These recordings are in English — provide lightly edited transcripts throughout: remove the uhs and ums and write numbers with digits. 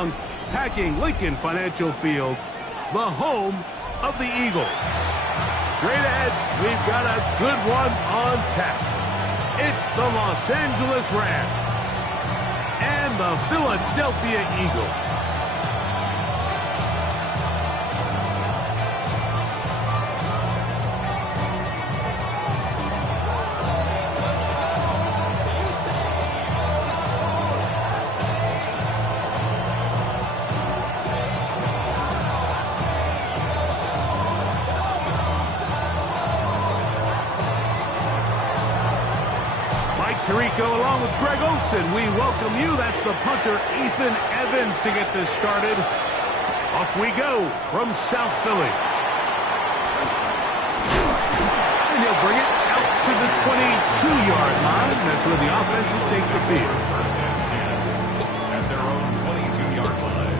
along, packing Lincoln Financial Field, the home of the Eagles. Straight ahead, we've got a good one on tap. It's the Los Angeles Rams and the Philadelphia Eagles. Tirico along with Greg Olson. We welcome you. That's the punter, Ethan Evans, to get this started. Off we go from South Philly. And he'll bring it out to the 22-yard line. That's where the offense will take the field. At their own 22-yard line.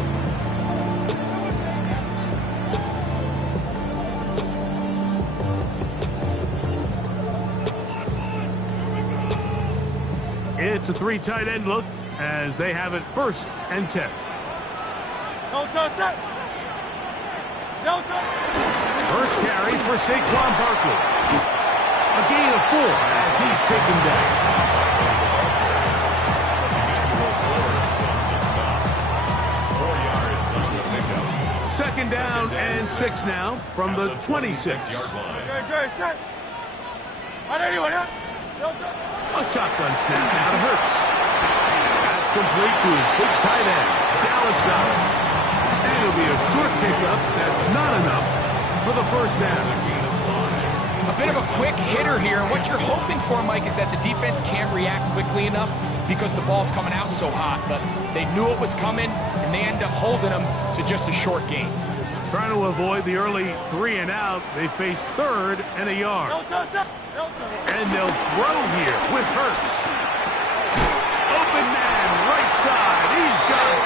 It's a three tight end look as they have it 1st and 10. First carry for Saquon Barkley. A gain of 4 as he's taken down. Second down and 6 now from the 26. A shotgun snap now to Hurts. That's complete to his big tight end, Dallas Goedert. And it'll be a short pickup. That's not enough for the first down. A bit of a quick hitter here. And what you're hoping for, Mike, is that the defense can't react quickly enough because the ball's coming out so hot. But they knew it was coming, and they end up holding them to just a short gain. Trying to avoid the early 3 and out, they face 3rd and a yard. And they'll throw here with Hurts. Open man, right side. He's got it.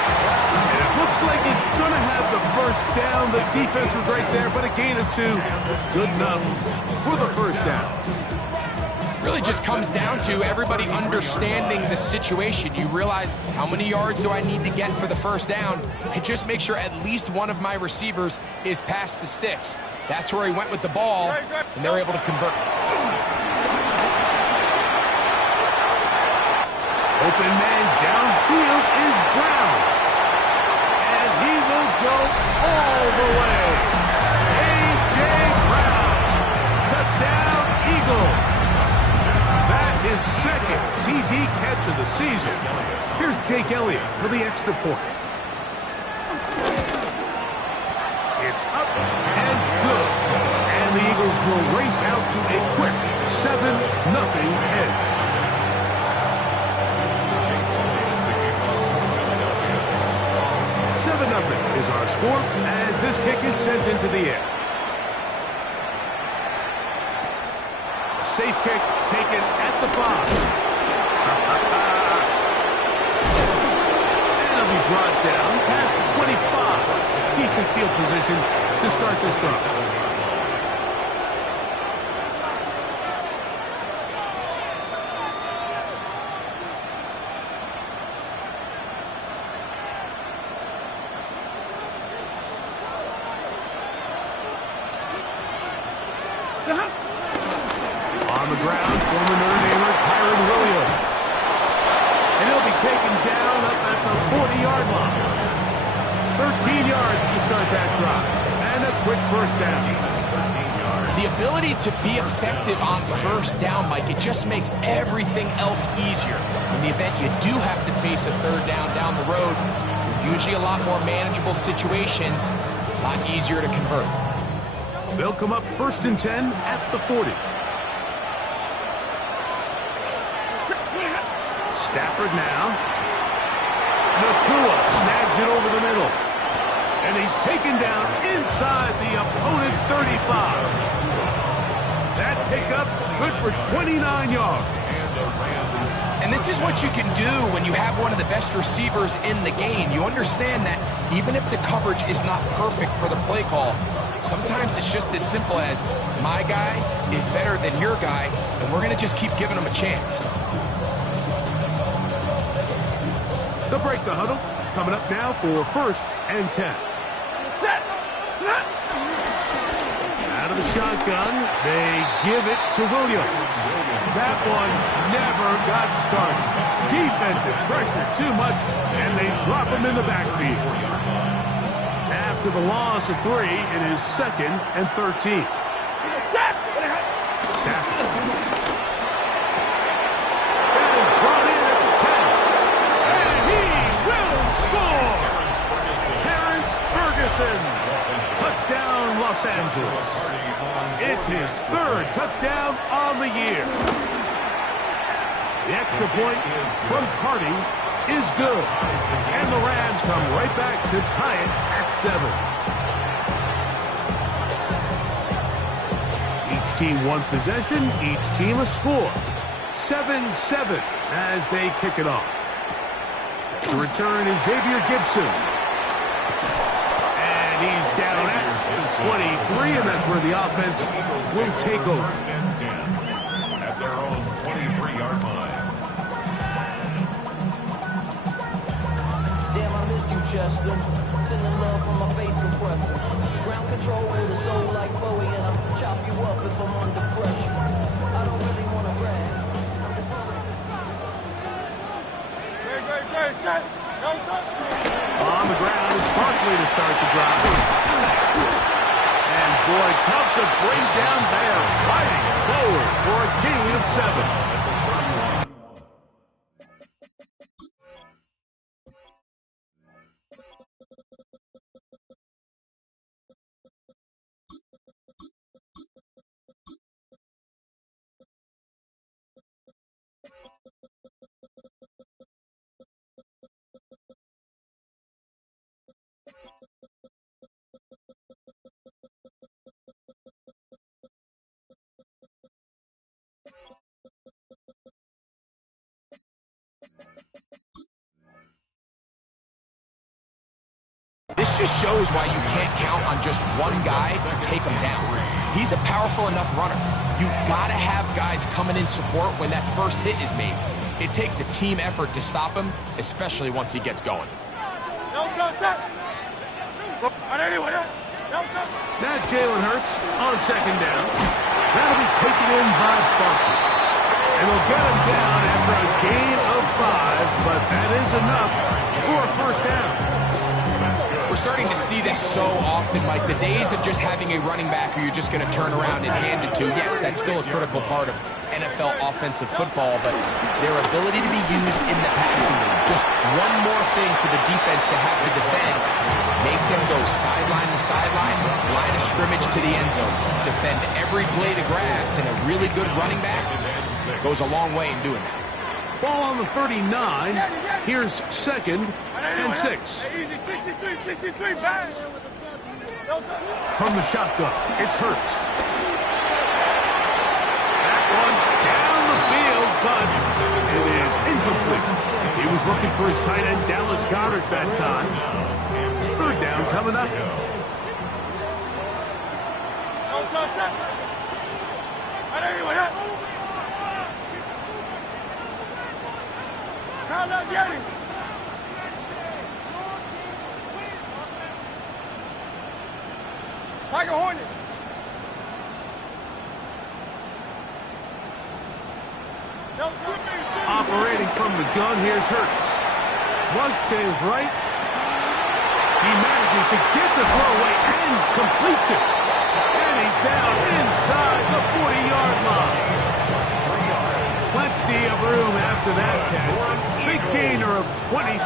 And it looks like he's going to have the first down. The defense was right there, but a gain of 2. Good enough for the first down. Really just comes down to everybody understanding the situation. You realize how many yards do I need to get for the first down, and just make sure at least one of my receivers is past the sticks. That's where he went with the ball, and they're able to convert. Open man downfield is Brown. And he will go all the way. A.J. Brown. Touchdown, Eagles. That is 2nd TD catch of the season. Here's Jake Elliott for the extra point. It's up and good. And the Eagles will race out to a quick 7-0 edge. 7-0 is our score as this kick is sent into the air. Safe kick taken at the 5. And it'll be brought down past the 25. Decent field position to start this drive. On the ground, former Notre Damer Kyron Williams. And he'll be taken down up at the 40-yard line. 13 yards to start that drive. And a quick first down. 13 yards. The ability to be effective on first down, Mike, it just makes everything else easier. In the event you do have to face a third down the road, usually a lot more manageable situations, a lot easier to convert. They'll come up 1st and 10 at the 40. Stafford now. Nakua snags it over the middle. And he's taken down inside the opponent's 35. That pickup good for 29 yards. And this is what you can do when you have one of the best receivers in the game. You understand that even if the coverage is not perfect for the play call, sometimes it's just as simple as my guy is better than your guy, and we're going to just keep giving him a chance. They'll break the huddle coming up now for 1st and 10. Out of the shotgun, they give it to Williams. That one never got started. Defensive pressure too much, and they drop him in the backfield. After the loss of 3, it is 2nd and 13. Stafford. That is brought in at the 10. And he will score! Terrence Ferguson. Touchdown, Los Angeles. It's his 3rd touchdown on the year. The extra point from Harding is good. And the Rams come right back to tie it at 7. Each team one possession, each team a score. 7-7 as they kick it off. Set to return is Xavier Gibson. And he's down at 23, and that's where the offense will take over. 1st and 10 at their own 23-yard line. Damn, I miss you, Chester. Sending love from my face compressor. Ground control with a soul like Bowie, and I'll chop you up if I'm under pressure. I don't really want to brag. On the ground is Barkley to start the drive. And boy, tough to bring down there. Fighting forward for a gain of 7. This just shows why you can't count on just one guy to take him down. He's a powerful enough runner. You gotta have guys coming in support when that first hit is made. It takes a team effort to stop him, especially once he gets going. Now Jalen Hurts on 2nd down. That'll be taken in by Barkley. And they'll get him down after a gain of 5, but that is enough for a 1st down. We're starting to see this so often, Mike. The days of just having a running back who you're just going to turn around and hand it to, yes, that's still a critical part of NFL offensive football, but their ability to be used in the passing game, just one more thing for the defense to have to defend. Make them go sideline to sideline, line of scrimmage to the end zone. Defend every blade of grass, and a really good running back goes a long way in doing that. Ball on the 39. Here's 2nd and 6. From the shotgun, it's Hurts. That one down the field, but it is incomplete. He was looking for his tight end, Dallas Goedert, that time. 3rd down coming up. Tiger Hornet. Operating from the gun, here's Hurts. Flush to his right. He manages to get the throw away and completes it. And he's down inside the 40-yard line. Plenty of room after that catch. Big gainer of 23.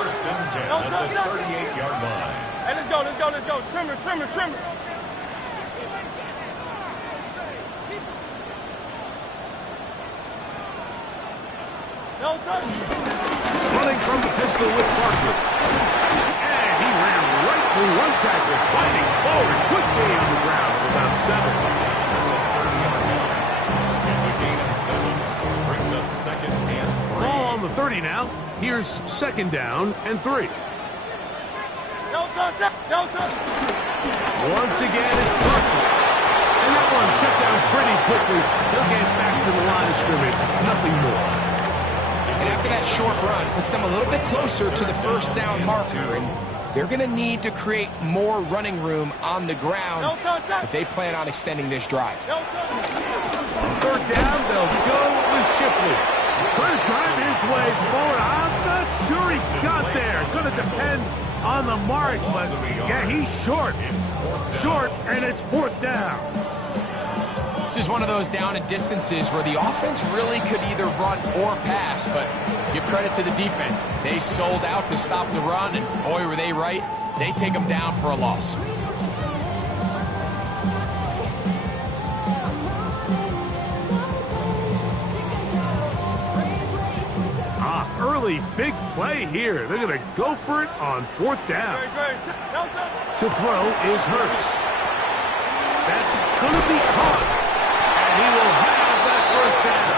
1st and 10 at the 38-yard line. Hey, let's go. Trimmer. Running from the pistol with Barkley. And he ran right through one tackle, fighting forward. Good gain on the ground for about 7. It's a gain of 7. Brings up 2nd and 3. Ball on the 30 now. Here's 2nd down and 3. Once again, it's Barkley. And that one shut down pretty quickly. He'll get back to the line of scrimmage. Nothing more. And after that short run, puts them a little bit closer to the first down marker. And they're going to need to create more running room on the ground if they plan on extending this drive. Third down, they'll go with Shipley. Trying to drive his way forward. I'm not sure he got there. Going to depend on the mark, but yeah, he's short. Short, and it's fourth down. This is one of those down and distances where the offense really could either run or pass, but give credit to the defense. They sold out to stop the run, and boy, were they right. They take them down for a loss. Early big play here. They're going to go for it on fourth down. To throw is Hurts. That's going to be caught. And he will have that first down.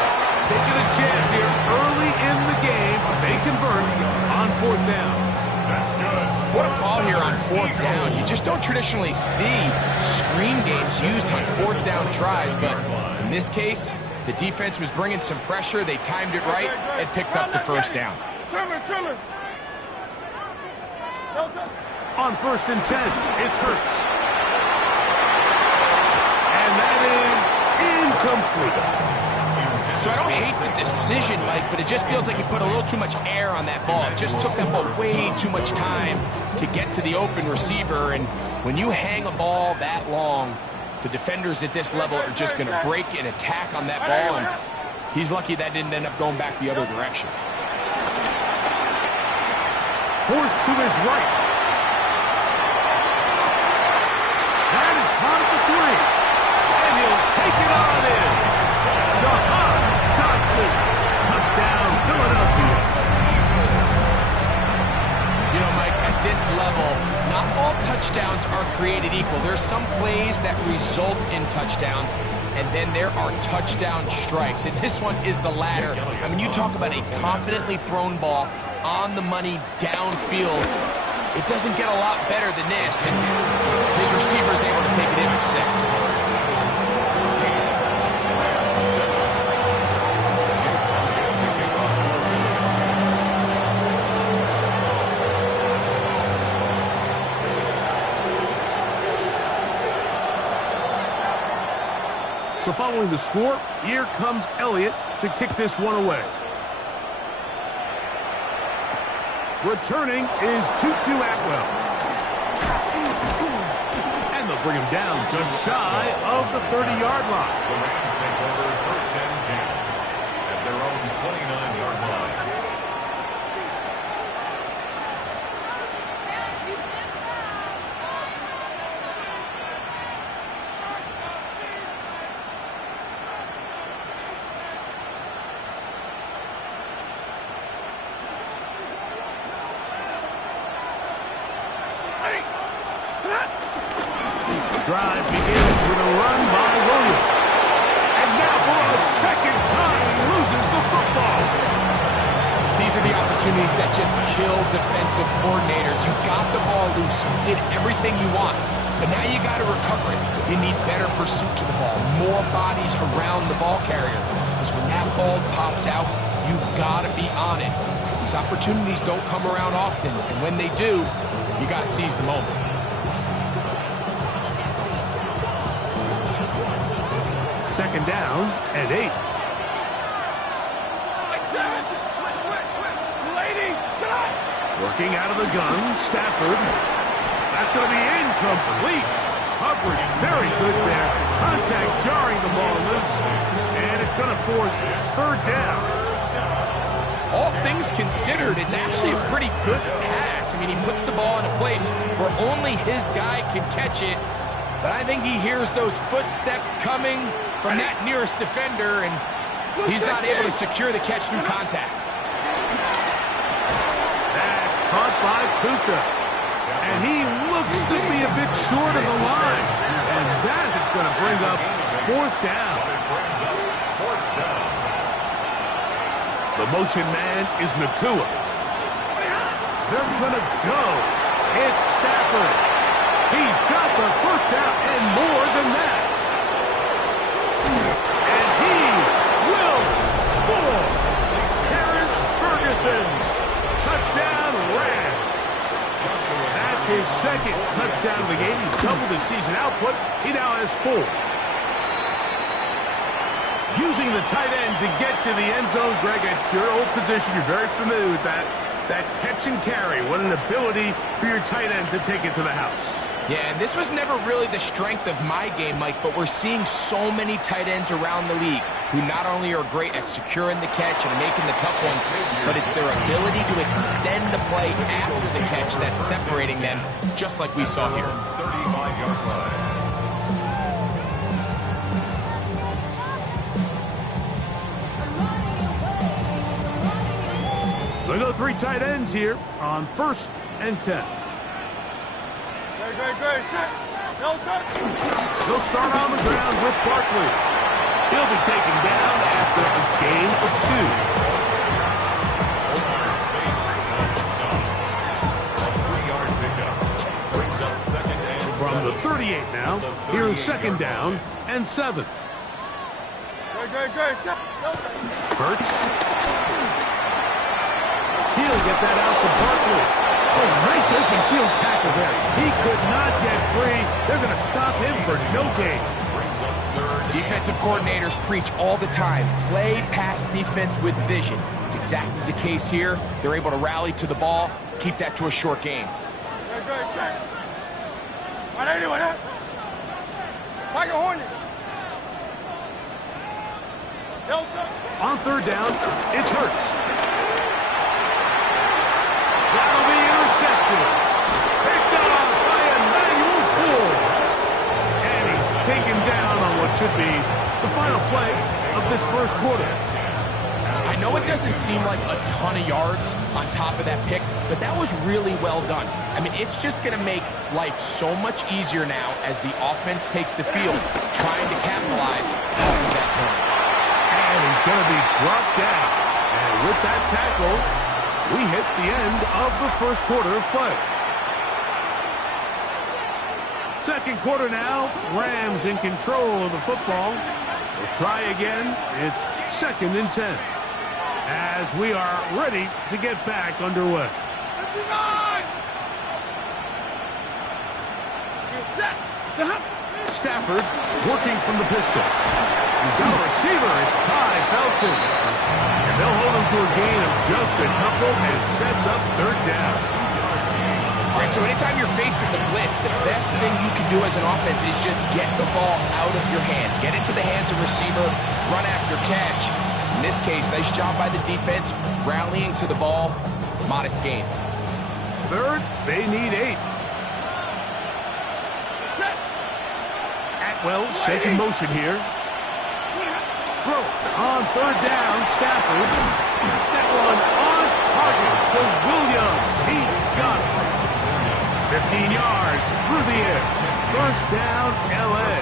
Taking a chance here early in the game. They convert on fourth down. That's good. What a call here on fourth down. You just don't traditionally see screen games used on fourth down tries, but in this case, the defense was bringing some pressure. They timed it right and picked up the first down. Trimmer. On first and 10, it's Hurts. And that is incomplete. So I don't hate the decision, Mike, but it just feels like he put a little too much air on that ball. It just took that ball way too much time to get to the open receiver. And when you hang a ball that long, the defenders at this level are just going to break and attack on that ball, and he's lucky that didn't end up going back the other direction. Forced to his right. That is caught at the 3. And he'll take it on in. Jahan Dotson. Touchdown, Philadelphia. You know, Mike, at this level, not all touchdowns are created equal. There's some plays that result in touchdowns, and then there are touchdown strikes. And this one is the latter. I mean, you talk about a confidently thrown ball on the money downfield. It doesn't get a lot better than this, and his receiver is able to take it in for 6. So following the score, here comes Elliott to kick this one away. Returning is Tutu Atwell. And they'll bring him down just shy of the 30-yard line. The Rams take over first and 10 at their own 29-yard line. Drive begins with a run by Williams. And now for a second time, he loses the football. These are the opportunities that just kill defensive coordinators. You got the ball loose. You did everything you want. But now you got to recover it. You need better pursuit to the ball. More bodies around the ball carrier. Because when that ball pops out, you've got to be on it. These opportunities don't come around often. And when they do, you got to seize the moment. Second down and 8. Working out of the gun, Stafford. That's going to be incomplete. Coverage very good there. Contact jarring the ball loose. And it's going to force third down. All things considered, it's actually a pretty good pass. I mean, he puts the ball in a place where only his guy can catch it. But I think he hears those footsteps coming from that nearest defender, and he's not able to secure the catch through contact. That's caught by Puka. And he looks to be a bit short of the line. And that is going to bring up fourth down. The motion man is Nakua. They're going to go. It's Stafford. He's got the first down and more than that. And he will score. Terrence his second touchdown of the game. He's doubled his season output. He now has 4. Using the tight end to get to the end zone, Greg, it's your old position. You're very familiar with that. That catch and carry. What an ability for your tight end to take it to the house. Yeah, and this was never really the strength of my game, Mike, but we're seeing so many tight ends around the league who not only are great at securing the catch and making the tough ones, but it's their ability to extend the play after the catch that's separating them, just like we saw here. 35-yard line. They go 3 tight ends here on 1st and 10. Great. They'll start on the ground with Barkley. He'll be taken down after a gain of 2. From the 38 now, here's 2nd down and 7. Great. Hurts. He'll get that out to Barkley. Oh, nice open field tackle there. He could not get free. They're going to stop him for no gain. Defensive coordinators preach all the time, play pass defense with vision. It's exactly the case here. They're able to rally to the ball, keep that to a short gain. Great. Tiger Hornet. On 3rd down, it's Hurts. That'll be intercepted. Picked off by Emmanuel Forbes. And he's taken down on what should be the final play of this 1st quarter. I know it doesn't seem like a ton of yards on top of that pick, but that was really well done. I mean, it's just going to make life so much easier now as the offense takes the field, trying to capitalize off of that turn. And he's going to be brought down. And with that tackle, we hit the end of the 1st quarter of play. 2nd quarter now, Rams in control of the football. We'll try again. It's 2nd and 10. As we are ready to get back underway. Stafford working from the pistol. He's got a receiver. It's Ty Felton. And they'll hold him to a gain of just a couple and sets up 3rd down. All right, so anytime you're facing the blitz, the best thing you can do as an offense is just get the ball out of your hand. Get into the hands of receiver, run after catch. In this case, nice job by the defense, rallying to the ball. Modest gain. 3rd, they need 8. Atwell sent in motion here. Throw on 3rd down, Stafford. That one on target to Williams. He's got it. 15 yards through the air. 1st down, L.A.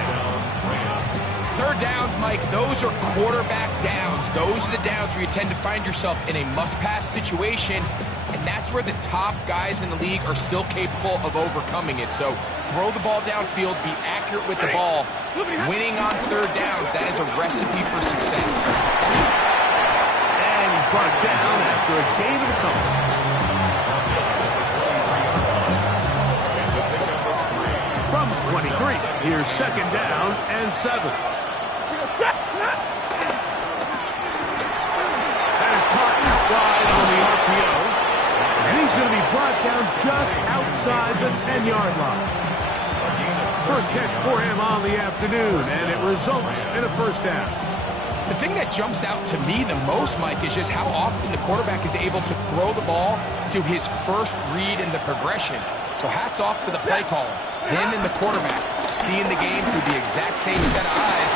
3rd downs, Mike, those are quarterback downs. Those are the downs where you tend to find yourself in a must-pass situation, and that's where the top guys in the league are still capable of overcoming it. So throw the ball downfield, be accurate with the ball. Winning on 3rd downs, that is a recipe for success. And he's brought down after a gain of a couple. From 23, here's 2nd down and 7. That is caught wide on the RPO. And he's going to be brought down just outside the 10-yard line. First catch for him on the afternoon, and it results in a 1st down. The thing that jumps out to me the most, Mike, is just how often the quarterback is able to throw the ball to his first read in the progression. So hats off to the play caller. Him and the quarterback seeing the game through the exact same set of eyes.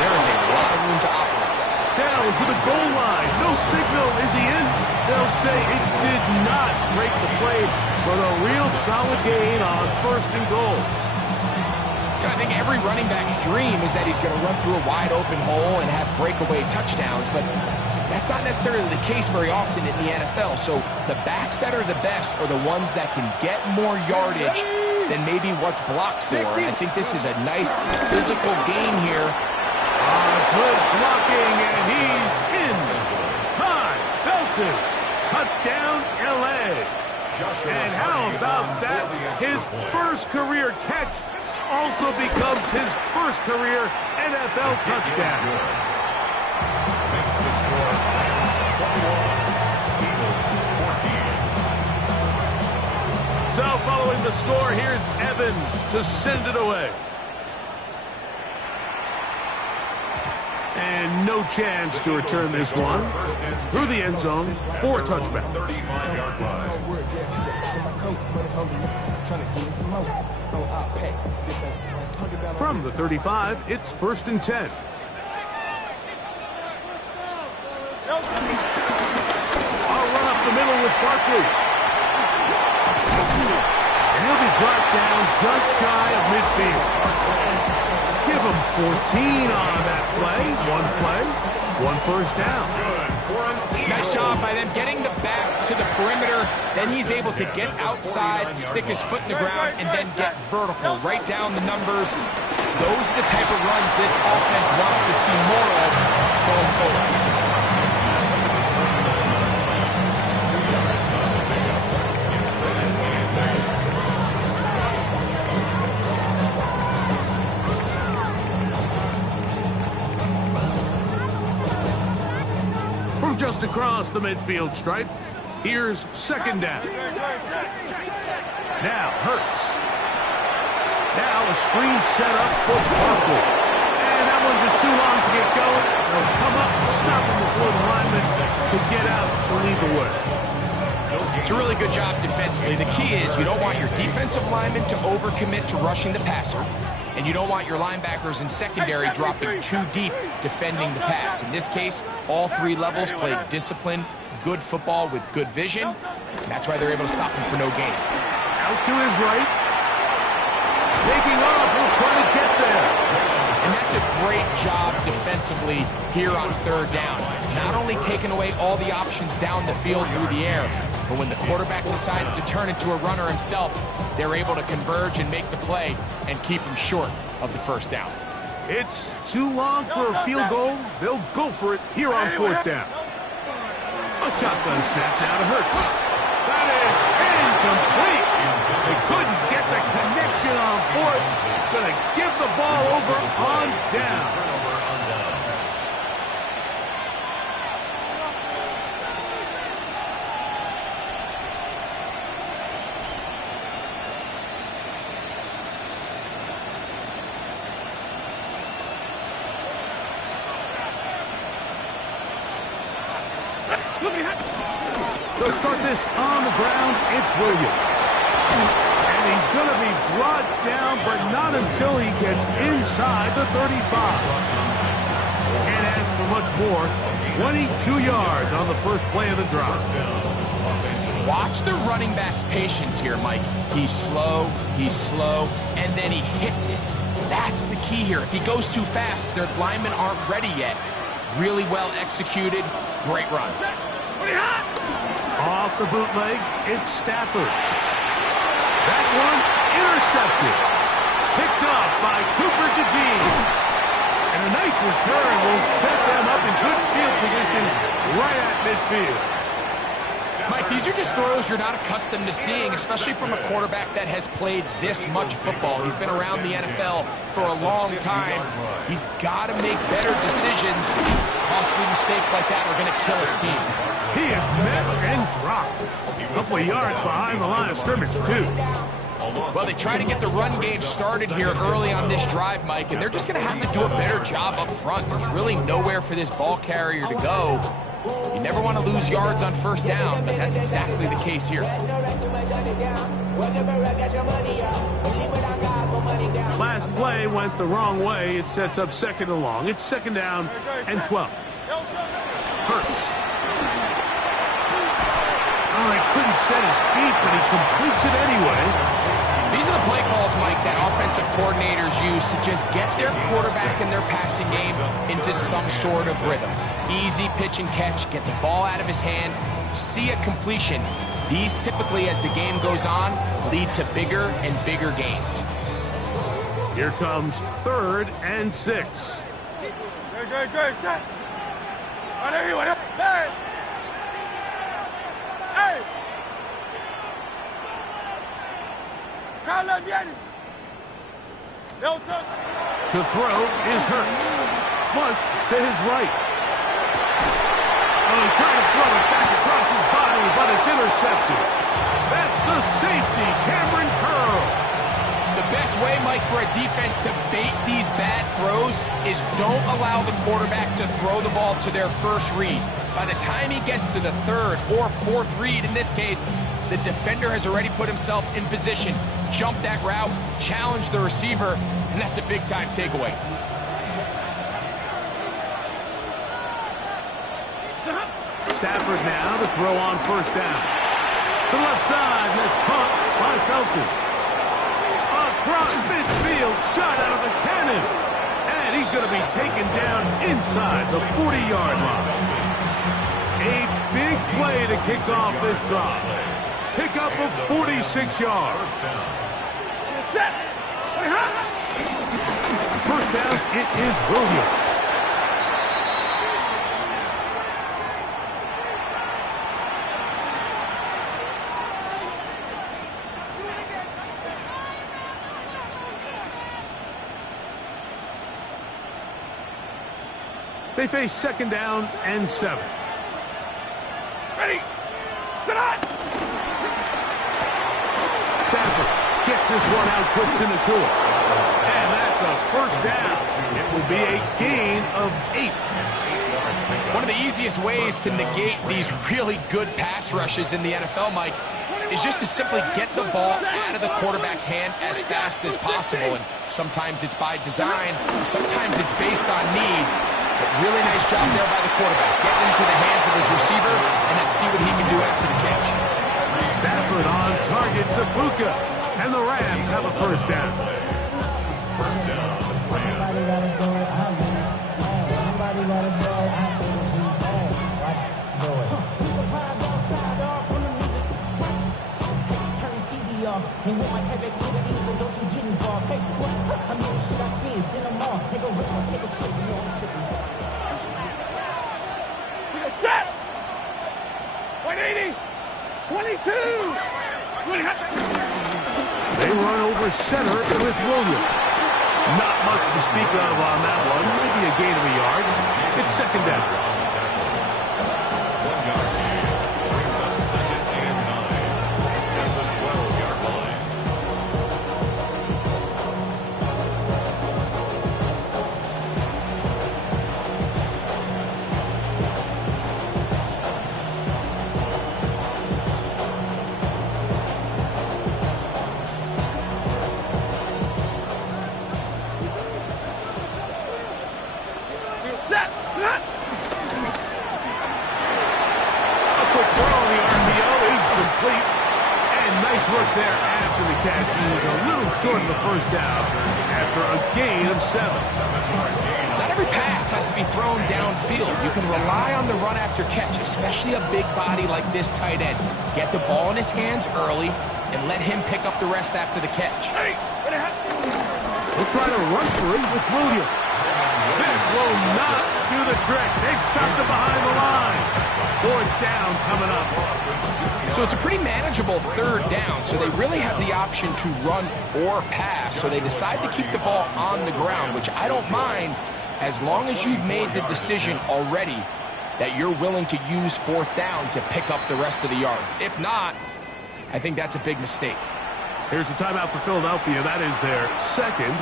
There is a lot of room to operate. Down to the goal line. No signal. Is he in? They'll say it did not break the play, but a real solid gain on 1st and goal. I think every running back's dream is that he's going to run through a wide open hole and have breakaway touchdowns, but that's not necessarily the case very often in the NFL. So the backs that are the best are the ones that can get more yardage than maybe what's blocked for. And I think this is a nice physical gain here. Good blocking, and he's in. Ty Felton. Touchdown, L.A. And how about that? His first career catch also becomes his first career NFL touchdown. Makes the score Lions 21, Eagles 14. So following the score, here's Evans to send it away. And no chance to return this one. Through the end zone for a touchback. 35-yard line. From the 35, it's 1st and 10. I'll run up the middle with Barkley. And he'll be brought down just shy of midfield. Give him 14 on that play. One first down. Nice job by them getting the back to the perimeter. Then he's able to get outside, stick his foot in the ground, and then get vertical. Right down the numbers. Those are the type of runs this offense wants to see more of going forward. Just across the midfield stripe. Here's 2nd down. Now Hurts. Now a screen set up for Barkley. And that one just too long to get going. They'll come up and stop him before the lineman to get out to lead the way. It's a really good job defensively. The key is you don't want your defensive lineman to overcommit to rushing the passer. And you don't want your linebackers in secondary dropping too deep defending the pass. In this case, all 3 levels played disciplined, good football with good vision. And that's why they're able to stop him for no gain. Out to his right. Taking off, will try to get there. And that's a great job defensively here on 3rd down. Not only taking away all the options down the field through the air, but when the quarterback decides to turn into a runner himself, they're able to converge and make the play and keep him short of the 1st down. It's too long for a field goal. They'll go for it here on 4th down. A shotgun snap now to Hurts. That is incomplete. They couldn't get the connection on 4th. Gonna give the ball over on down. They'll start this on the ground. It's Williams. And he's going to be brought down, but not until he gets inside the 35. And as for much more, 22 yards on the first play of the drive. Watch the running back's patience here, Mike. He's slow, and then he hits it. That's the key here. If he goes too fast, their linemen aren't ready yet. Really well executed. Great run. Off the bootleg, it's Stafford. That one intercepted. Picked up by Cooper DeJean. And a nice return will set them up in good field position right at midfield. Mike, these are just throws you're not accustomed to seeing, especially from a quarterback that has played this much football. He's been around the NFL for a long time. He's got to make better decisions. Costly mistakes like that are going to kill his team. He is met and dropped. A couple of yards behind the line of scrimmage, too. Well, they try to get the run game started here early on this drive, Mike, and they're just going to have to do a better job up front. There's really nowhere for this ball carrier to go. You never want to lose yards on 1st down, but that's exactly the case here. Last play went the wrong way. It sets up 2nd and long. It's 2nd down and 12. Hurts. Oh, he couldn't set his feet, but he completes it anyway. These are the play calls, Mike, that offensive coordinators use to just get their quarterback and their passing game into some sort of rhythm. Easy pitch and catch, get the ball out of his hand, see a completion. These typically, as the game goes on, lead to bigger and bigger gains. Here comes 3rd and 6. Good. Hey! To throw is Hurts. Flush to his right. Oh, he tried to throw it back across his body, but it's intercepted. That's the safety, Cameron Curl. The best way, Mike, for a defense to bait these bad throws is don't allow the quarterback to throw the ball to their first read. By the time he gets to the third or fourth read, in this case, the defender has already put himself in position, jumped that route, challenged the receiver, and that's a big-time takeaway. Stafford now to throw on first down. To the left side, and it's caught by Felton. Across midfield, shot out of the cannon. And he's going to be taken down inside the 40-yard line. A big play to kick off this drive. Pickup of 46 yards. First down, it is Williams. They face second down and 7. Ready? Start! Stafford gets this one out quick to Nakua. And that's a first down. It will be a gain of 8. One of the easiest ways to negate these really good pass rushes in the NFL, Mike, is just to simply get the ball out of the quarterback's hand as fast as possible. And sometimes it's by design, sometimes it's based on need. But really nice job there by the quarterback. Getting into the hands of his receiver, and let's see what he can do after the catch. Stafford on target to Puka. And the Rams have a first down. First down, Rams. He want my type activities, but don't you get involved. Hey, what? I mean, shit I see, send them off. Take a risk, I'll take a trip, you know I'm tripping. Set! 180! 22! They run over center with Williams. Not much to speak of on that one. Maybe a gain of a yard. It's second down. 1 yard gain. Brings up second and 9 at the 12-yard line. Set! A quick throw on the RPO is complete. And nice work there after the catch. He was a little short of the first down after a gain of 7. Not every pass has to be thrown downfield. You can rely on the run after catch, especially a big body like this tight end. Get the ball in his hands early and let him pick up the rest after the catch. We'll try to run for it with Williams. This will not do the trick. They've stopped him behind the line. Fourth down coming up. So it's a pretty manageable third down, so they really have the option to run or pass. So they decide to keep the ball on the ground, which I don't mind as long as you've made the decision already that you're willing to use fourth down to pick up the rest of the yards. If not, I think that's a big mistake. Here's a timeout for Philadelphia. That is their second,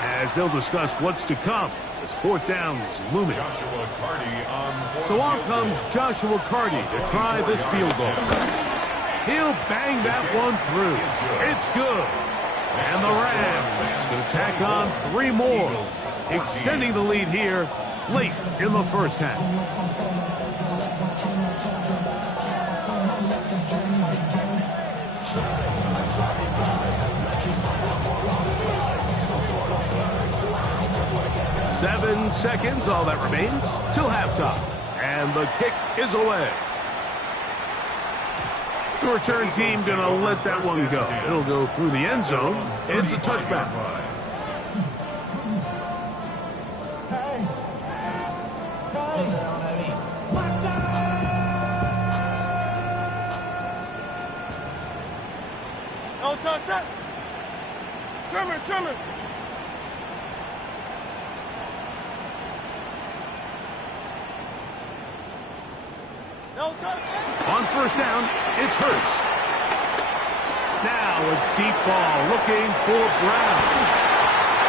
as they'll discuss what's to come. This fourth down's looming. Joshua Carty on fourth. So on comes Joshua Carty to try this field goal. He'll bang that one through. It's good. And the Rams going to tack on 3 more, extending the lead here late in the first half. Seven seconds, all that remains, till halftime. And the kick is away. The return team going to let that one go. It'll go through the end zone. It's a touchback. Sherman. On first down, it's Hurts. Now a deep ball looking for Brown.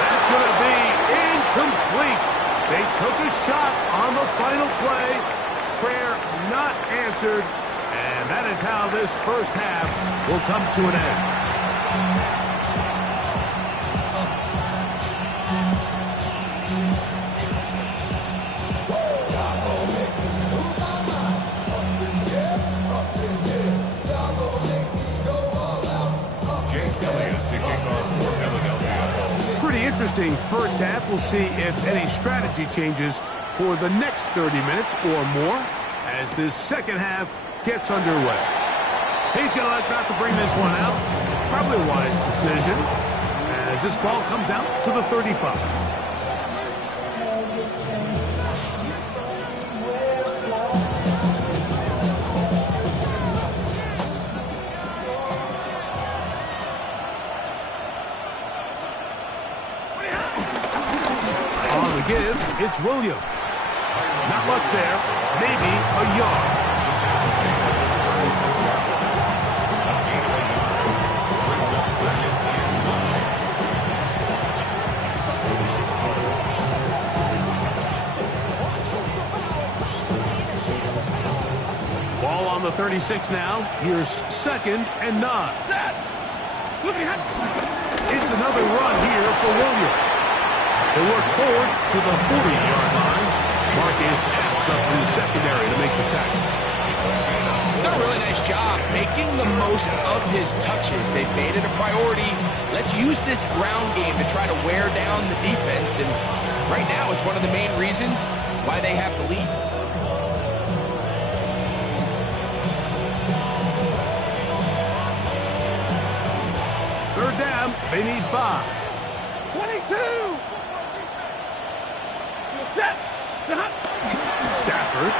That's going to be incomplete. They took a shot on the final play. Prayer not answered. And that is how this first half will come to an end. Pretty interesting first half. We'll see if any strategy changes for the next 30 minutes or more as this second half gets underway. He's going to let Kraft to bring this one out. Probably a wise decision as this ball comes out to the 35. On the give, it's Williams. Not much there, maybe a yard. Ball on the 36 now. Here's 2nd and 9. It's another run here for Williams. They work forward to the 40-yard line. Marcus Epps up in the secondary to make the tackle. He's done a really nice job making the most of his touches. They've made it a priority. Let's use this ground game to try to wear down the defense. And right now it's one of the main reasons why they have the lead. Third down, they need 5. 22. Set. Stafford.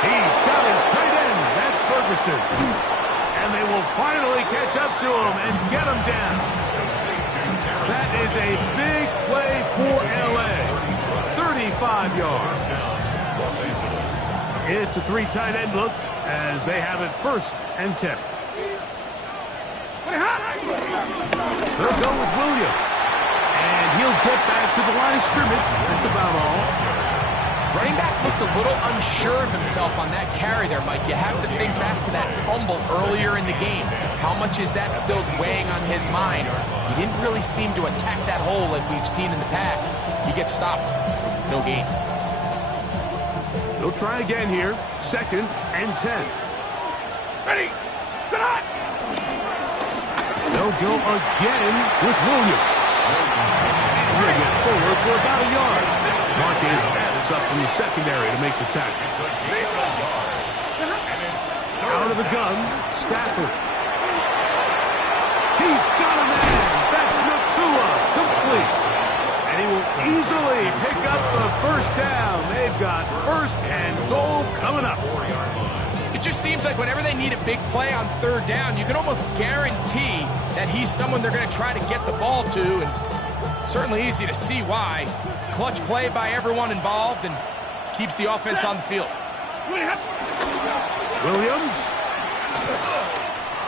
He's got his tight end. That's Ferguson. And they will finally catch up to him and get him down. That is a big play for L.A. 35 yards. It's a 3 tight end look as they have it 1st and 10. They'll go with Williams. And he'll get back to the line of scrimmage. That's about all. Running back looked a little unsure of himself on that carry there, Mike. You have to think back to that fumble earlier in the game. How much is that still weighing on his mind? He didn't really seem to attack that hole like we've seen in the past. He gets stopped. No gain. They'll try again here. 2nd and 10. Ready. Start. They'll go again with Williams. And he'll get forward for about a yard. Marcus Epps up from the secondary to make the tackle. Out of the gun, Stafford. He's got a man. That's Nakua. Complete. And he will easily pick up the 1st down. They've got 1st and goal coming up. It just seems like whenever they need a big play on 3rd down, you can almost guarantee that he's someone they're going to try to get the ball to, and certainly easy to see why. Clutch play by everyone involved and keeps the offense on the field. Williams.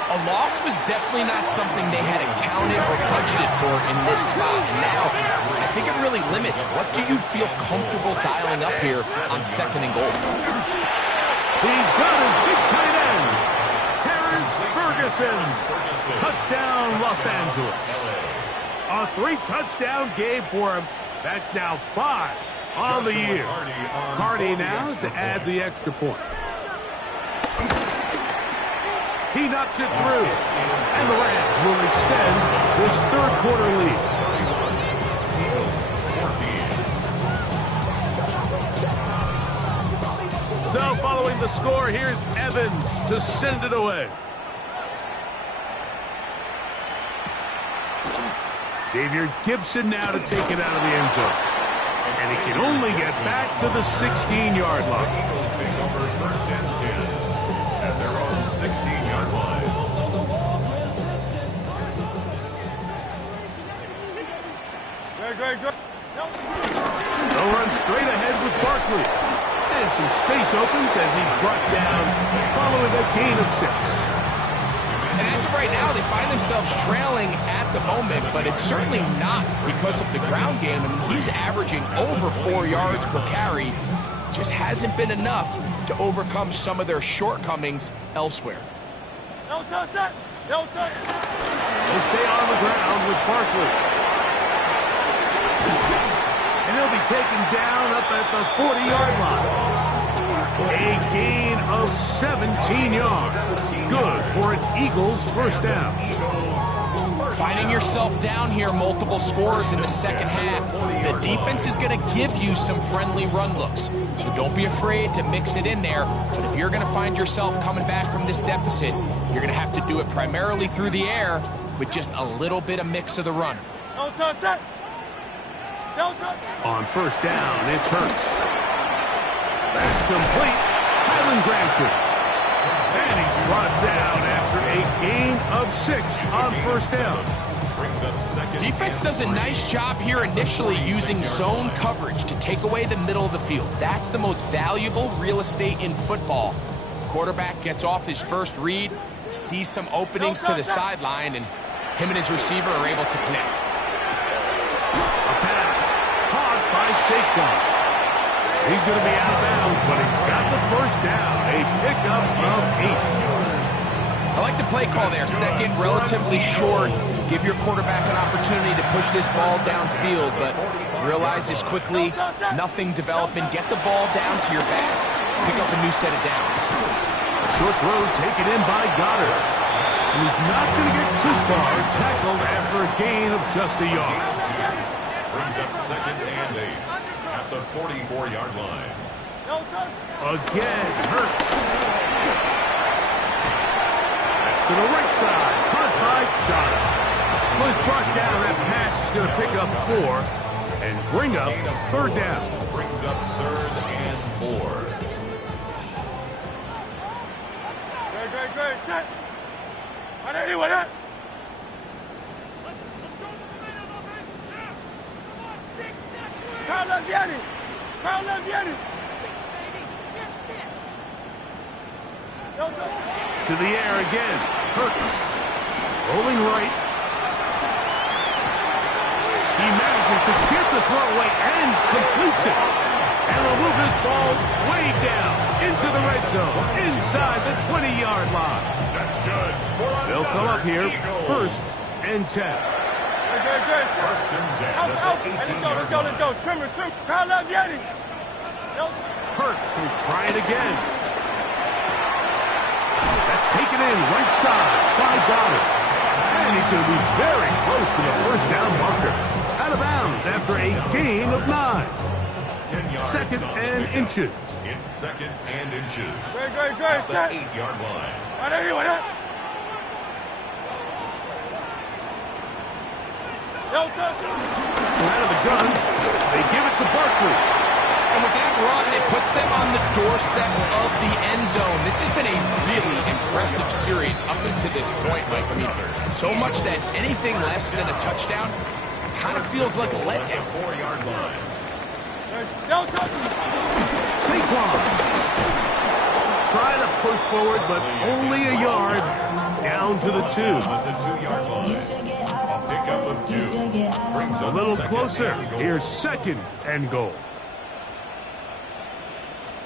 A loss was definitely not something they had accounted or budgeted for in this spot, and now I think it really limits what do you feel comfortable dialing up here on 2nd and goal. He's got his big tight end, Terrence Ferguson. Touchdown, Los Angeles. A 3-touchdown game for him. That's now 5 on the year. Cardi now to add the extra point. He knocks it through. And the Rams will extend this 3rd quarter lead. So following the score, here's Evans to send it away. Xavier Gibson now to take it out of the end zone. And he can only get back to the 16-yard line. Eagles take over 1st and 10 at their own 16-yard line. They'll run straight ahead with Barkley. And some space opens as he's brought down following a gain of 6. And as of right now, they find themselves trailing at the moment, but it's certainly not because of the ground game. I mean, he's averaging over 4 yards per carry. Just hasn't been enough to overcome some of their shortcomings elsewhere. He'll stay on the ground with Barkley. And he'll be taken down up at the 40-yard line. A gain of 17 yards. Good for an Eagles first down. Finding yourself down here, multiple scores in the second half. The defense is going to give you some friendly run looks. So don't be afraid to mix it in there. But if you're going to find yourself coming back from this deficit, you're going to have to do it primarily through the air with just a little bit of mix of the run. On first down, it's Hurts. That's complete. Highland grabs it. And he's brought down after a gain of 6 on first down. Defense does a nice job here initially using zone coverage to take away the middle of the field. That's the most valuable real estate in football. Quarterback gets off his first read, sees some openings to the sideline, and him and his receiver are able to connect. A pass caught by Saquon. He's going to be out of bounds, but he's got the first down. A pickup of 8. I like the play call there. Second, relatively short. Give your quarterback an opportunity to push this ball downfield, but realize this quickly, nothing developing. Get the ball down to your back. Pick up a new set of downs. Short throw taken in by Goddard. He's not going to get too far. Tackled after a gain of just a yard. Brings up second and 8 at the 44-yard line. Again, Hurts. To the right side, caught by Goddard. Well, he's brought down. That pass is going to pick up 4 and bring up third down. Brings up third and 4. Great. Set. Anyone up? Carlos Vianney. To the air again. Hurts. Rolling right. He manages to get the throw away and completes it. And will move this ball way down into the red zone, inside the 20-yard line. That's good. They'll come up here, first and 10. First and 10 at the 18-yard line. Let's go. Trim. Carlos Vianney. Hurts will try it again. That's taken in right side by Goddard. And he's going to be very close to the first down marker. Out of bounds after a gain of 9. 10 yards. Second and inches. It's second and inches. Great. At the 8-yard line. Anyone up? Out of the gun, they give it to Barkley. And with that run, it puts them on the doorstep of the end zone. This has been a really impressive series up until this point, Mike. I mean, so much that anything less than a touchdown kind of feels like a letdown. 4-yard line. Saquon. Try to push forward, but only a yard. Down to the 2. At the 2-yard line. A pickup of 2. Brings A up little second closer. and goal. Here's second and goal.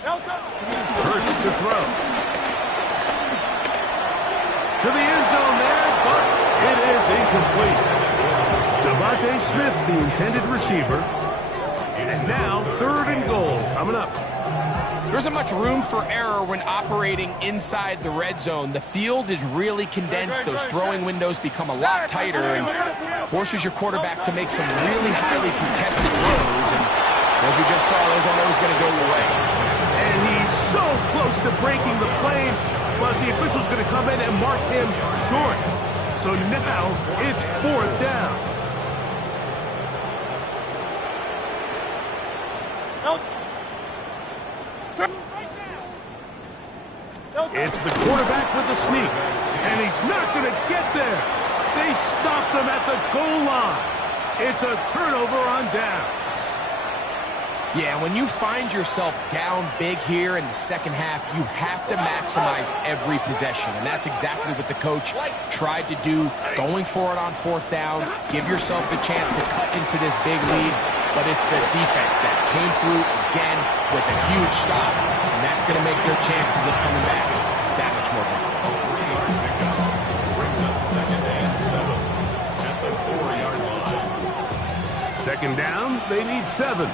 Hurts to throw. To the end zone there, but it is incomplete. Devontae Smith, the intended receiver. And now, third and goal coming up. There isn't much room for error when operating inside the red zone. The field is really condensed. Those throwing windows become a lot tighter and forces your quarterback to make some really highly contested throws. And as we just saw, those aren't always going to go your way. And he's so close to breaking the plane, but the official's going to come in and mark him short. So now it's fourth down. It's the quarterback with the sneak, and he's not going to get there. They stopped him at the goal line. It's a turnover on downs. Yeah, when you find yourself down big here in the second half, you have to maximize every possession. And that's exactly what the coach tried to do, going for it on fourth down. Give yourself a chance to cut into this big lead. But it's the defense that came through again with a huge stop. And that's going to make their chances of coming back that much more difficult. Brings up 2nd and 7 at the 4-yard line. Second down, they need 7.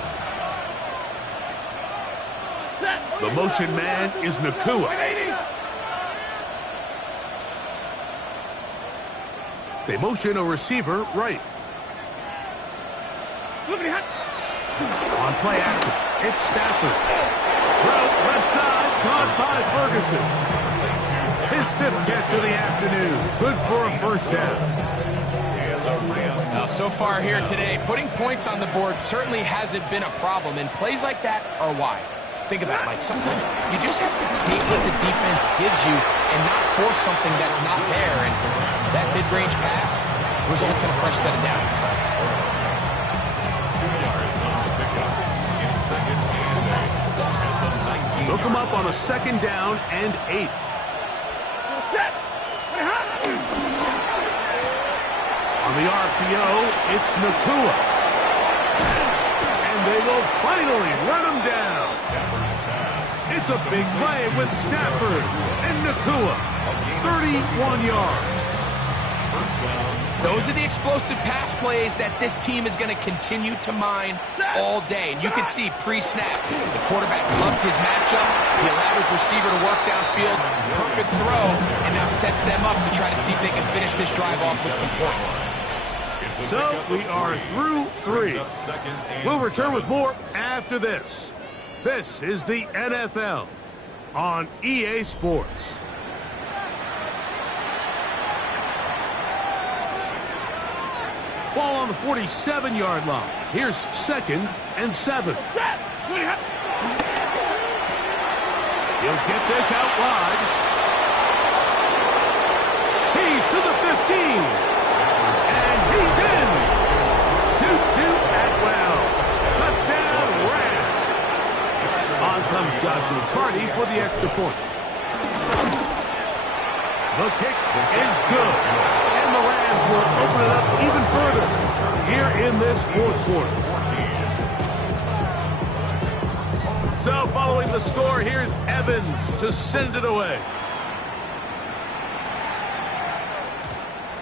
The motion man is Nakua. They motion a receiver right. On play action, it's Stafford. Throw left side, caught by Ferguson. His 5th catch of the afternoon. Good for a first down. Now, so far here today, putting points on the board certainly hasn't been a problem, and plays like that are why. Think about it, Mike. Sometimes you just have to take what the defense gives you and not force something that's not there, and that mid-range pass results in a fresh set of downs. 2 yards on the pickup in 2nd and 8 at the 19. Look him up on a 2nd down and 8. On the RPO, it's Nakua. And they will finally run him down. It's a big play with Stafford and Nakua. 31 yards. Those are the explosive pass plays that this team is going to continue to mine all day. And you can see pre-snap, the quarterback loved his matchup. He allowed his receiver to work downfield. Perfect throw, and now sets them up to try to see if they can finish this drive off with some points. So we are through 3. We'll return with more after this. This is the NFL on EA Sports. Ball on the 47-yard line. Here's 2nd and 7. He'll get this out wide. He's to the 15. And he's in. 2-2 Atwell. Touchdown Rams. On comes Josh McCarty for the extra point. The kick is good. And the Rams will open it up even further here in this 4th quarter. So following the score, here's Evans to send it away.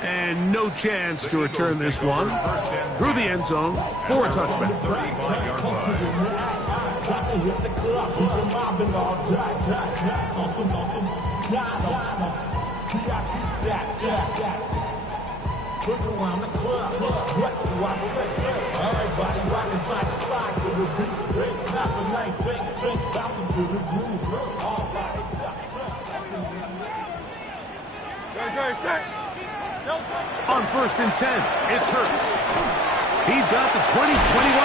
And no chance to return this one through the end zone for a touchback. Look around the club, what do I say? Everybody rocking side to side to the beat. Red snapping like big drinks, bouncing to the groove. All body On 1st and 10, it's Hurts. He's got the 2021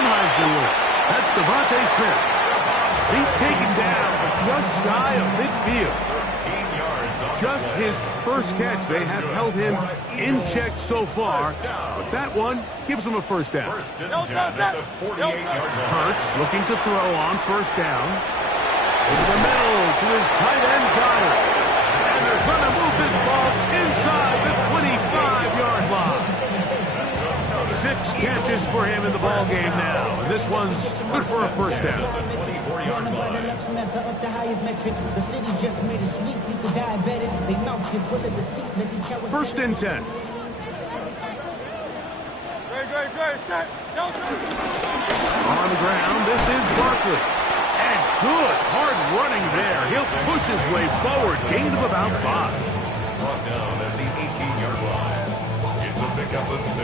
Heisman winner. That's Devontae Smith. He's taken down just shy of midfield. Just his first catch. They have held him in check so far, but that one gives him a first down. Hurts looking to throw on 1st down. Over the middle to his tight end Goddard. And they're going to move this ball inside the 25-yard line. 6 catches for him in the ball game now, and this one's good for a first down. First and 10. On the ground, this is Barkley. And good hard running there. He'll push his way forward. Gain of about 5. Brought down at the 18-yard line. It's a pickup of 6.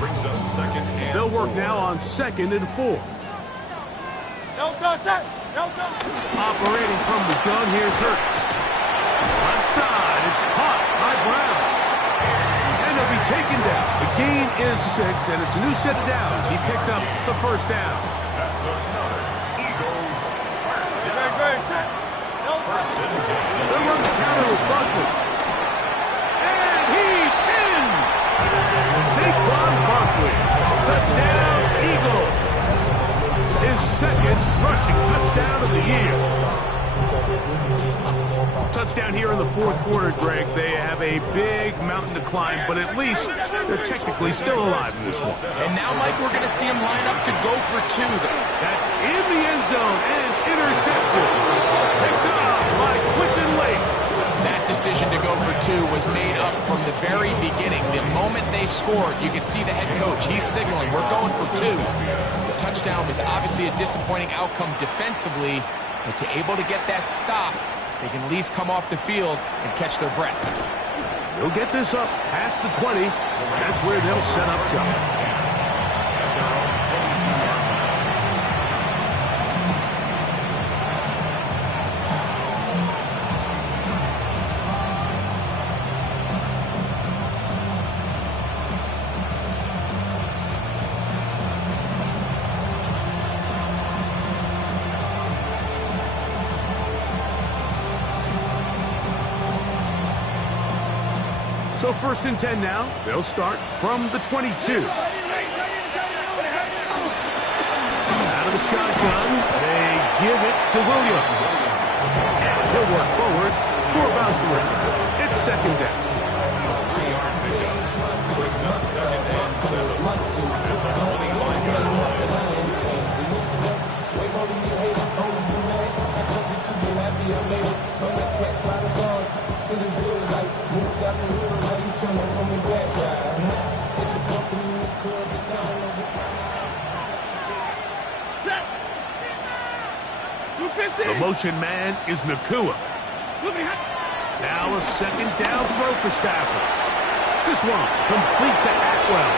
Brings up 2nd and They'll work now on 2nd and 4. Operating from the gun, here's Hurts. Left side, it's caught by Brown. And he'll be taken down. The gain is 6, and it's a new set of downs. He picked up the first down. that's another Eagles first down. First and 10. They'll run the counter with Barkley. And he's in! Saquon Barkley Touchdown, Eagles. His second rushing touchdown of the year. Touchdown here in the fourth quarter, Greg. They have a big mountain to climb, but at least they're technically still alive in this one. And now, Mike, we're going to see him line up to go for two. That's in the end zone and intercepted. Picked up by Quinton Lake. That decision to go for two was made up from the very beginning. The moment they scored, you could see the head coach. He's signaling, we're going for two. The touchdown was obviously a disappointing outcome defensively, but to able to get that stop, they can at least come off the field and catch their breath. They'll get this up past the 20. That's where they'll set up shop. So 1st and 10 now. They'll start from the 22. Out of the shotgun, they give it to Williams. And he'll work forward for about 3. It's 2nd down. 3-yard pickup. Brings up 2nd and 7. At the 20-line line. The motion man is Nakua. Now a 2nd down throw for Stafford. This one complete to Atwell.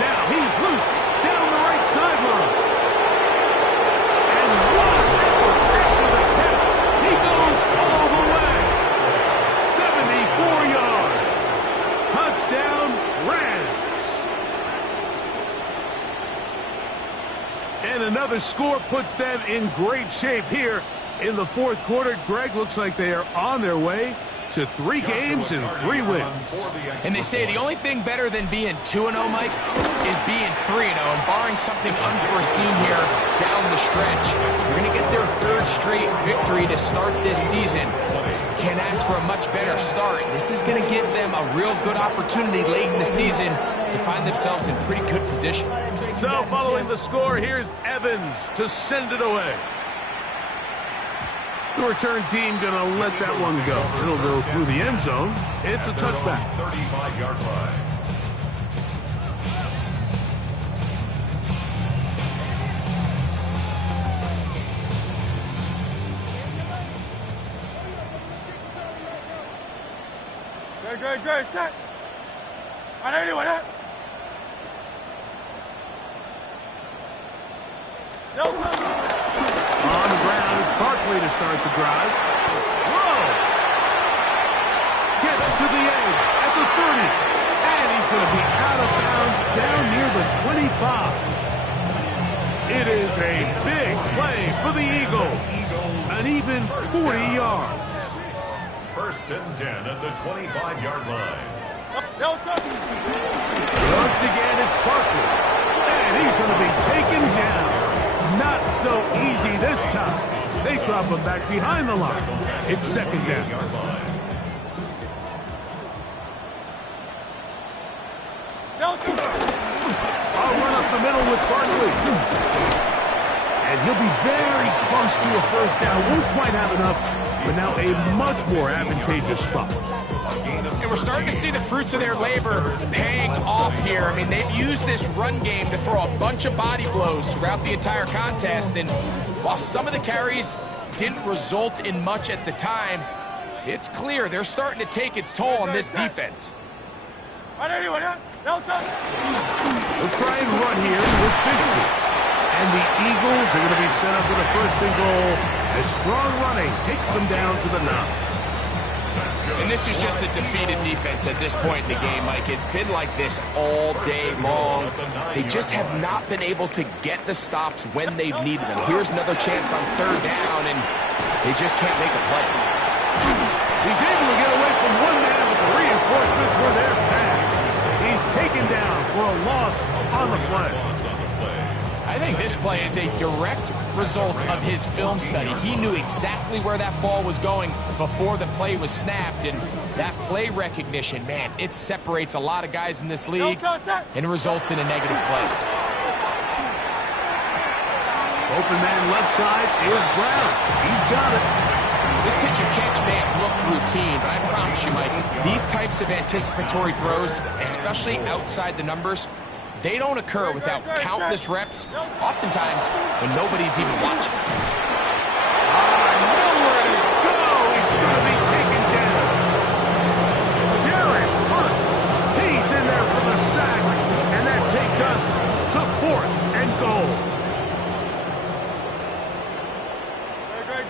Now he's loose down the right sideline. And what an effort after the catch. He goes all the way. 74 yards. Touchdown, Rams. And another score puts them in great shape here in the 4th quarter. Greg, looks like they are on their way to 3 games and 3 wins. And they say the only thing better than being 2-0, Mike, is being 3-0. And barring something unforeseen here down the stretch, they're going to get their 3rd straight victory to start this season. Can't ask for a much better start. This is going to give them a real good opportunity late in the season to find themselves in pretty good position. So following the score, here's Evans to send it away. The return team going to let that one go. It'll go through the end zone. It's a touchback. 35-yard line. Great, set. Anyone, that? On the ground, it's Barkley to start the drive. Whoa! Gets to the edge at the 30. And he's going to be out of bounds down near the 25. It is a big play for the Eagles. An even 40 yards. 1st and 10 at the 25-yard line. Once again, it's Barkley. And he's going to be taken down. Not so easy this time. They drop him back behind the line. It's 2nd down. I'll run up the middle with Barkley. And he'll be very close to a 1st down. Won't quite have enough, but now a much more advantageous spot. And we're starting to see the fruits of their labor paying off here. I mean, they've used this run game to throw a bunch of body blows throughout the entire contest. And while some of the carries didn't result in much at the time, it's clear they're starting to take its toll on this defense. They'll try and run here with Bigsby. And the Eagles are going to be set up with a 1st and goal as strong running takes them down to the 9. And this is just a defeated defense at this point in the game, Mike. It's been like this all day long. They just have not been able to get the stops when they've needed them. Here's another chance on 3rd down, and they just can't make a play. He's able to get away from one man, but the reinforcements were there fast. He's taken down for a loss on the play. I think this play is a direct result of his film study. He knew exactly where that ball was going before the play was snapped, and that play recognition, man, it separates a lot of guys in this league and results in a negative play. Open man left side is Brown. He's got it. This pitch and catch may have looked routine, but I promise you, Mike, these types of anticipatory throws, especially outside the numbers, they don't occur without countless reps, oftentimes when nobody's even watching. Nowhere to go. He's going to be taken down. Jared Hurst. He's in there for the sack, and that takes us to 4th and goal.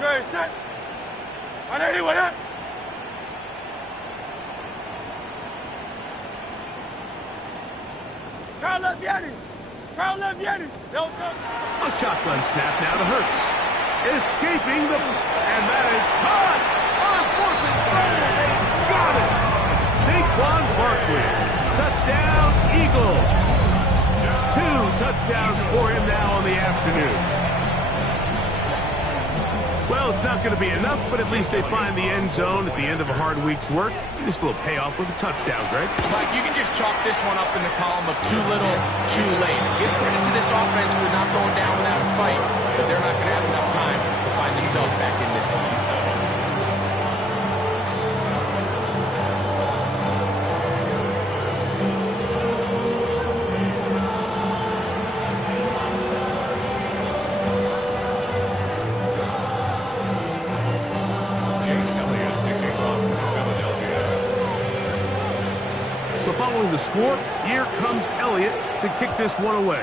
Great, set. On anyone, huh? Carl Leviani. A shotgun snap now to Hurts. Escaping the... And that is caught on 4th and goal. They got it. Saquon Barkley. Touchdown, Eagles. 2 touchdowns for him now on the afternoon. Well, it's not going to be enough, but at least they find the end zone at the end of a hard week's work. This will pay off with a touchdown, Greg. Mike, you can just chalk this one up in the column of too little, too late. Give credit to this offense for not going down without a fight, but they're not going to have enough time to find themselves back in this one. So following the score, here comes Elliott to kick this one away.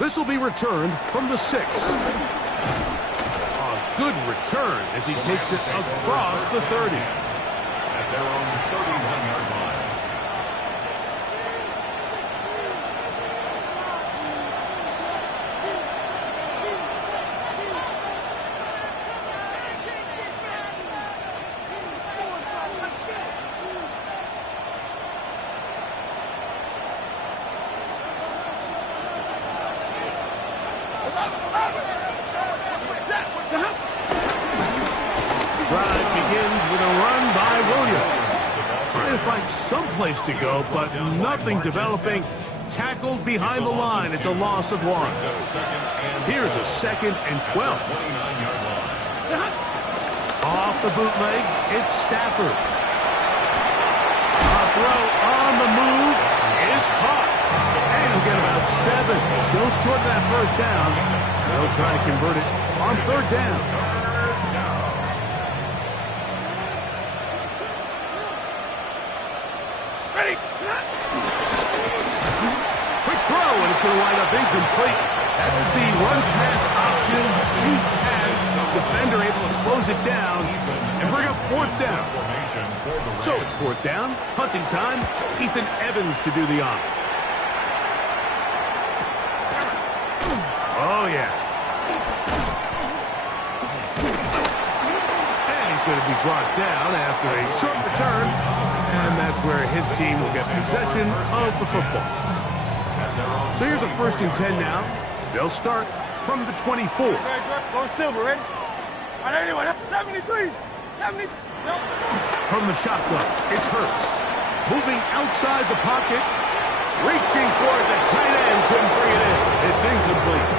This will be returned from the 6. A good return as he takes it across the 30. At their own 31-yard line. Drive begins with a run by Williams. Trying to find some place to go, but nothing developing. Tackled behind the line. It's a loss of 1. Here's a 2nd and 12. Off the bootleg, it's Stafford. A throw on the move is caught. And he'll get about 7. Still short of that first down. They'll try to convert it on 3rd down. Quick throw, and it's going to wind up incomplete. That is the run-pass option. Choose pass. Defender able to close it down and bring up 4th down. So it's 4th down. Punting time. Ethan Evans to do the honor. Oh, yeah. And he's going to be brought down after a short return. And that's where his team will get possession of the football. So here's a 1st and 10 now. They'll start from the 24. Go Silver, ready? On anyone, 73. 70. From the shotgun, it's Hurts. Moving outside the pocket. Reaching for it, the tight end couldn't bring it in. It's incomplete.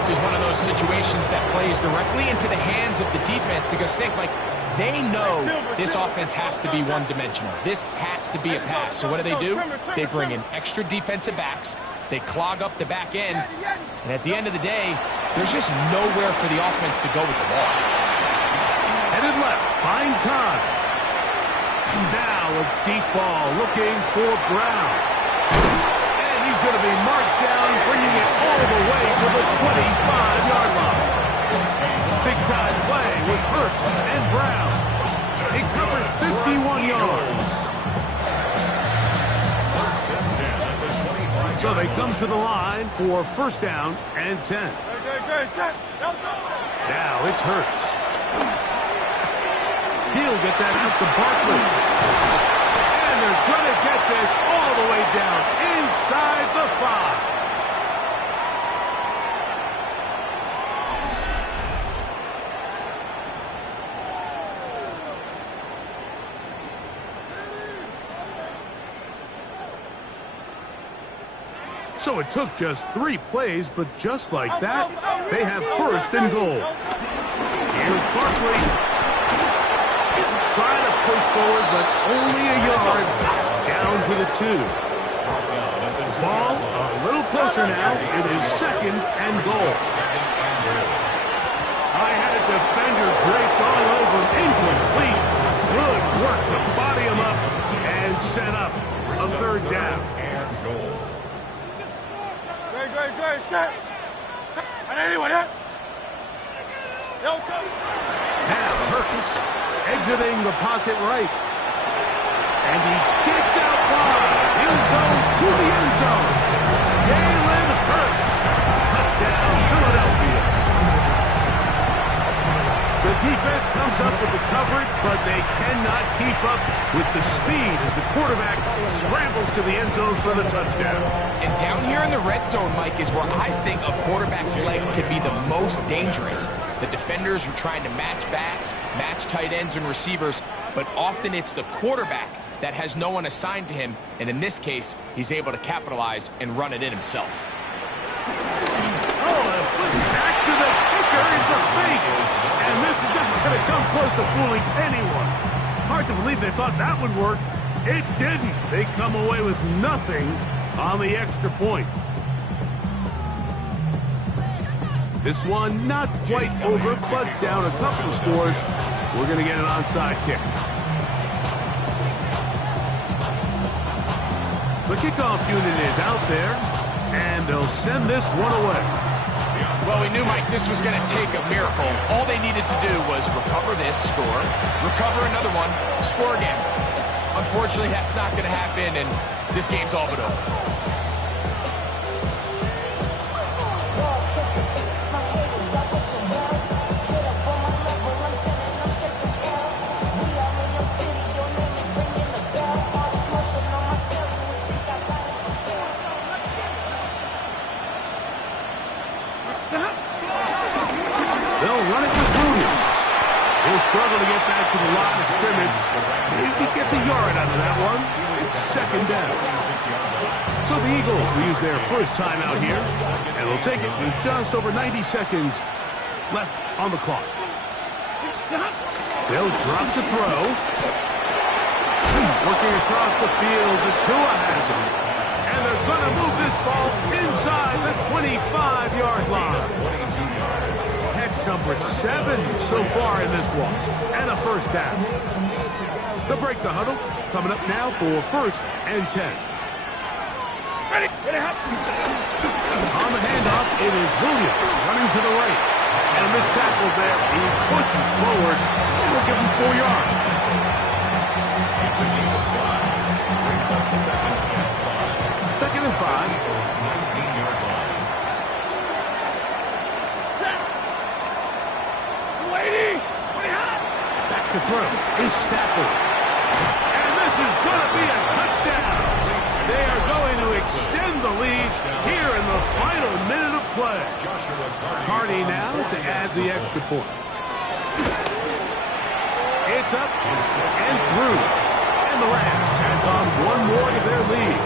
This is one of those situations that plays directly into the hands of the defense because think, like, they know this offense has to be one-dimensional. This has to be a pass. So what do? They bring in extra defensive backs. They clog up the back end. And at the end of the day, there's just nowhere for the offense to go with the ball. Headed left, buying time. Now a deep ball looking for Brown. And he's going to be marked down, bringing it all the way to the 25-yard line. Big-time play with Hurts and Brown. He covers 51 yards. So they come to the line for 1st down and 10. Now it's Hurts. He'll get that out to Barkley. And they're going to So it took just 3 plays, but just like that, they have first and goal. Here's Barkley. Trying to push forward, but only a yard down to the 2. Ball a little closer now. It is second and goal. I had a defender draped all over him. Incomplete. Good work to body him up and set up a third down. Great, set. And anyone hit? Now Hurts exiting the pocket right. And he gets out wide. He goes to the end zone. Jalen Hurts. Touchdown, Philadelphia. The defense comes up with the coverage, but they cannot keep up with the speed as the quarterback scrambles to the end zone for the touchdown. And down here in the red zone, Mike, is where I think a quarterback's legs can be the most dangerous. The defenders are trying to match backs, match tight ends and receivers, but often it's the quarterback that has no one assigned to him, and in this case, he's able to capitalize and run it in himself. Oh, a flip back to the kicker. It's a fake. And this is not going to come close to fooling anyone. Hard to believe they thought that would work. It didn't. They come away with nothing on the extra point. This one not quite over, but down a couple of scores. We're going to get an onside kick. The kickoff unit is out there, and they'll send this one away. Well, we knew, Mike, this was going to take a miracle. All they needed to do was recover this, score, recover another one, score again. Unfortunately, that's not going to happen, and this game's all but over. They'll run it with Williams. He'll struggle to get back to the line of scrimmage. Maybe he gets a yard out of that one. It's second down. So the Eagles will use their first time out here, and they'll take it with just over 90 seconds left on the clock. They'll drop to throw. Working across the field, the Tua has him. And they're going to move this ball inside the 25-yard line. Catch number 7 so far in this one, and a first down. They'll break the huddle, coming up now for first and 10. Ready. On the handoff, it is Williams running to the right. And a missed tackle there. He pushes forward, and we'll give him 4 yards. Second and 5. Back to throw is Stafford. And this is going to be a touchdown. They are going to extend the lead here in the final minute of play. Carney now to add the extra point. It's up and through. And the Rams tack on one more to their lead.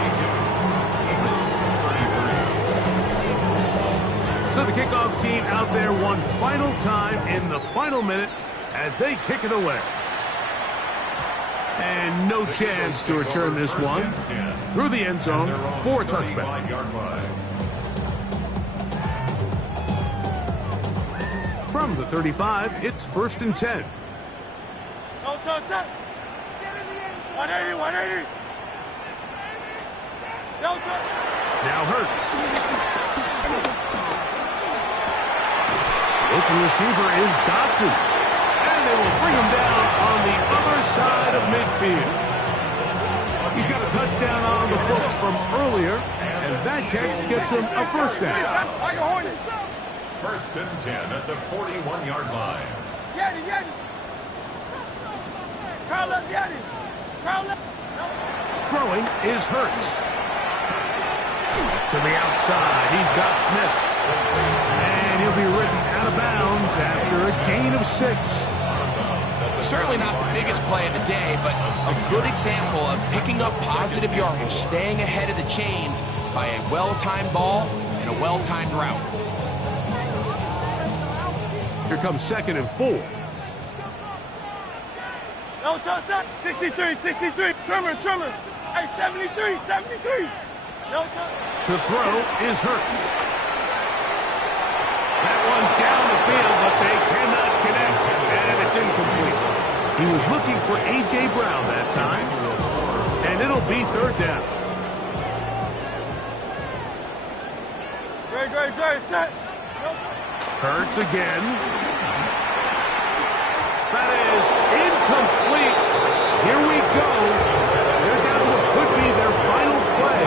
So the kickoff team out there one final time in the final minute as they kick it away. And no chance to return this one through the end zone for a touchback. From the 35, it's first and 10. 180. Now Hurts. Open receiver is Dotson. And they will bring him down on the other side of midfield. He's got a touchdown on the books from earlier, and that catch gets him a first down. First and 10 at the 41-yard line. Throwing is Hurts. To the outside, he's got Smith. And he'll be ridden out of bounds after a gain of 6. Certainly not the biggest play of the day, but a good example of picking up positive yardage, staying ahead of the chains, by a well-timed ball and a well-timed route. Here comes 2nd and 4. No, 63, 63. Trimmer. Hey, 73, 73. No, To throw is Hurts. That one down the field, but they cannot connect, and it's incomplete. He was looking for A.J. Brown that time, and it'll be 3rd down. Great, set. Hurts again. That is incomplete. Here we go. They're down to what could be their final play.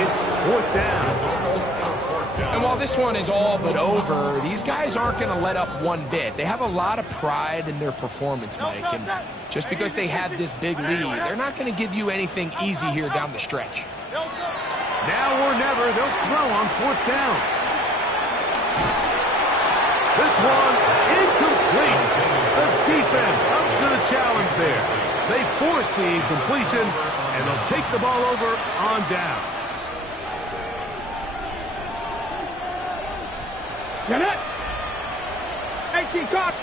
It's 4th down. And while this one is all but over, these guys aren't going to let up one bit. They have a lot of pride in their performance, Mike. And just because they had this big lead, they're not going to give you anything easy here down the stretch. Now or never, they'll throw on 4th down. This one incomplete. The defense up to the challenge there. They force the incompletion, and they'll take the ball over on down. Get it. 18 caught.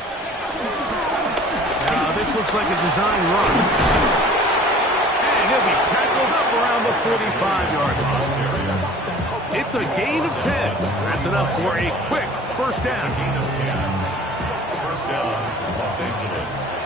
Now this looks like a design run. And he'll be tackled up around the 45-yard line. It's a gain of 10. That's enough for a quick 1st down. Gain of 10. 1st down, Los Angeles.